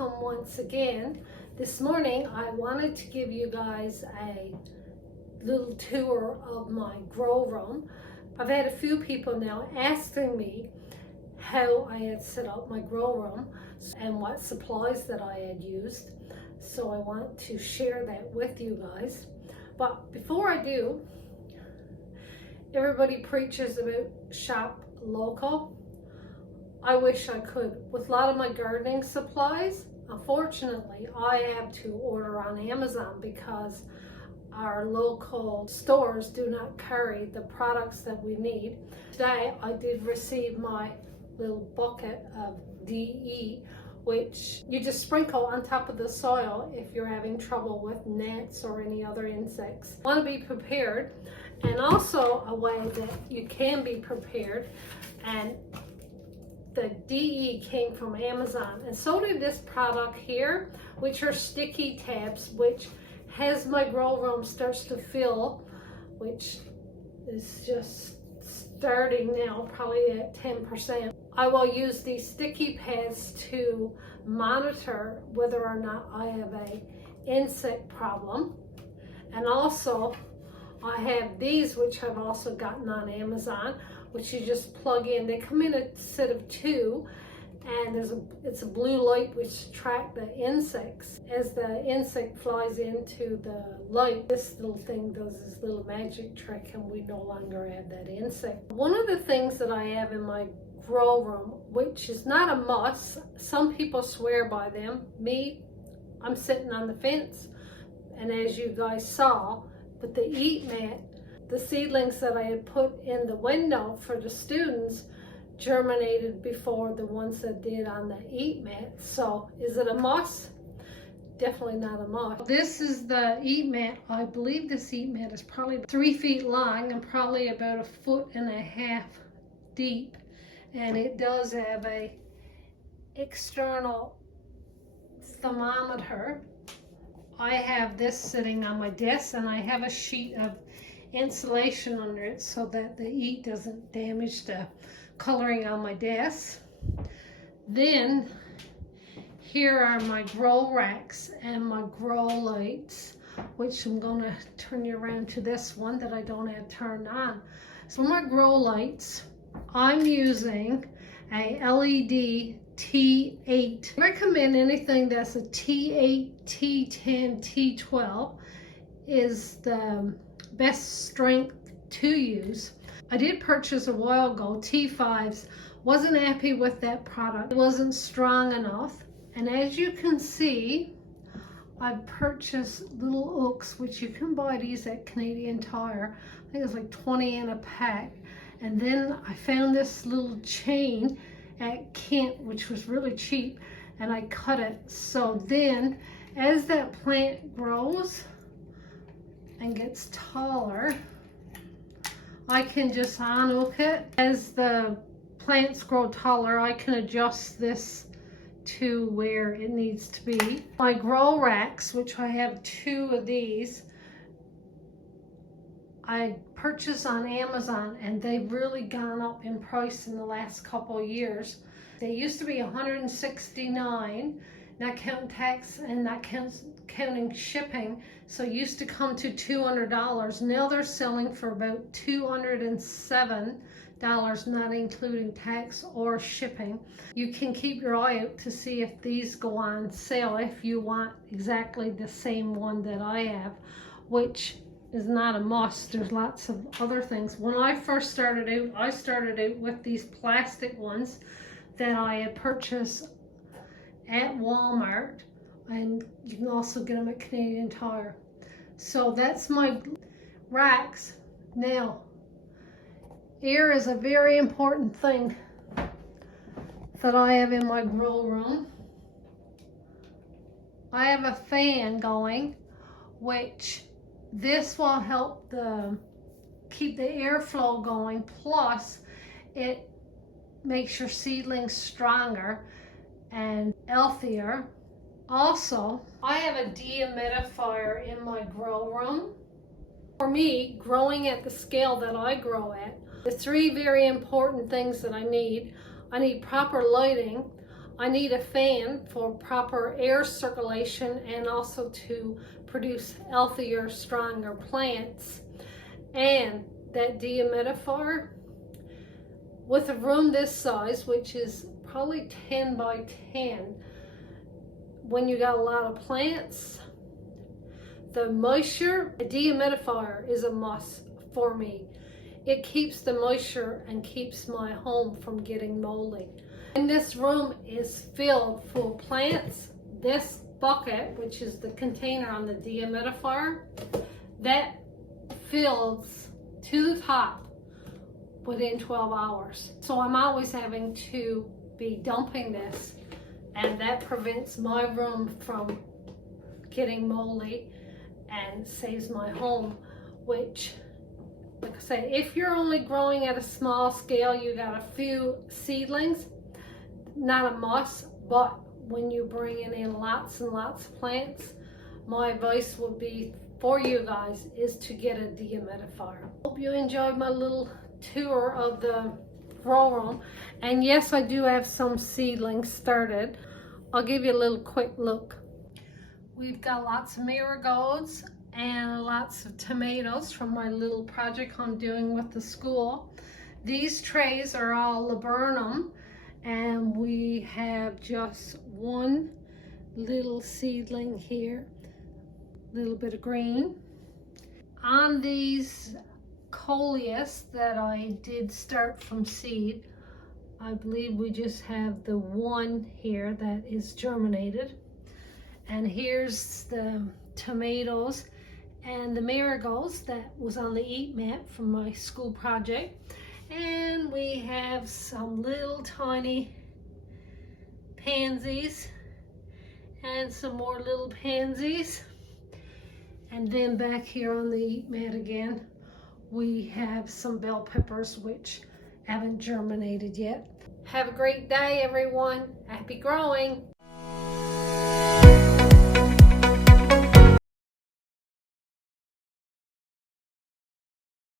welcome once again. This morning I wanted to give you guys a little tour of my grow room. I've had a few people now asking me how I had set up my grow room and what supplies that I had used. So I want to share that with you guys. But before I do, everybody preaches about shop local. I wish I could. With a lot of my gardening supplies, unfortunately, I have to order on Amazon because our local stores do not carry the products that we need. Today, I did receive my little bucket of DE, which you just sprinkle on top of the soil if you're having trouble with gnats or any other insects. Want to be prepared, and also a way that you can be prepared. And the DE came from Amazon, and so did this product here, which are sticky tabs, which as my grow room starts to fill, which is just starting now, probably at 10%, I will use these sticky pads to monitor whether or not I have a insect problem. And also I have these, which I've also gotten on Amazon, which you just plug in. They come in a set of two, and it's a blue light which tracks the insects. As the insect flies into the light, this little thing does this little magic trick, and we no longer have that insect. One of the things that I have in my grow room, which is not a must, some people swear by them. Me, I'm sitting on the fence, and as you guys saw, but the eat mat, the seedlings that I had put in the window for the students germinated before the ones that did on the eat mat. So is it a must? Definitely not a must. This is the eat mat. I believe this eat mat is probably 3 feet long and probably about 1.5 feet deep. And it does have a external thermometer. I have this sitting on my desk, and I have a sheet of insulation under it so that the heat doesn't damage the coloring on my desk. Then here are my grow racks and my grow lights, which I'm going to turn you around to this one that I don't have turned on. So my grow lights, I'm using a LED T8. I recommend anything that's a T8, T10, T12 is the best strength to use. I did purchase a while ago T5s. Wasn't happy with that product. It wasn't strong enough. And as you can see, I purchased little hooks, which you can buy these at Canadian Tire. I think it's like 20 in a pack. And then I found this little chain at Kent, which was really cheap, and I cut it. So then as that plant grows and gets taller, I can just unhook it. As the plants grow taller, I can adjust this to where it needs to be. My grow racks, which I have 2 of these, I purchased on Amazon, and they've really gone up in price in the last couple of years. They used to be $169, not counting tax and not counting shipping, so it used to come to $200. Now they're selling for about $207, not including tax or shipping. You can keep your eye out to see if these go on sale if you want exactly the same one that I have, which is not a must. There's lots of other things. When I first started out, I started out with these plastic ones that I had purchased at Walmart, and you can also get them at Canadian Tire. So that's my racks. Now, air is a very important thing that I have in my grow room. I have a fan going, which this will help keep the airflow going, plus it makes your seedlings stronger and healthier. Also, I have a dehumidifier in my grow room. For me, growing at the scale that I grow at, the 3 very important things that I need proper lighting, I need a fan for proper air circulation and also to produce healthier, stronger plants. And that dehumidifier, with a room this size, which is probably 10 by 10, when you got a lot of plants, the moisture, a dehumidifier is a must for me. It keeps the moisture and keeps my home from getting moldy. And this room is filled full of plants. This bucket, which is the container on the dehumidifier, that fills to the top within 12 hours. So I'm always having to be dumping this, and that prevents my room from getting moldy and saves my home, which, like I say, if you're only growing at a small scale, you got a few seedlings, not a must, but when you're bringing in lots and lots of plants, my advice would be for you guys is to get a dehumidifier. Hope you enjoyed my little tour of the grow room. And yes, I do have some seedlings started. I'll give you a little quick look. We've got lots of marigolds and lots of tomatoes from my little project I'm doing with the school. These trays are all laburnum, and we have just one little seedling here, a little bit of green. On these coleus that I did start from seed, I believe we just have the one here that is germinated. And here's the tomatoes and the marigolds that was on the eat mat from my school project. And we have some little tiny pansies and some more little pansies. And then back here on the eat mat again, we have some bell peppers which haven't germinated yet. Have a great day, everyone. Happy growing.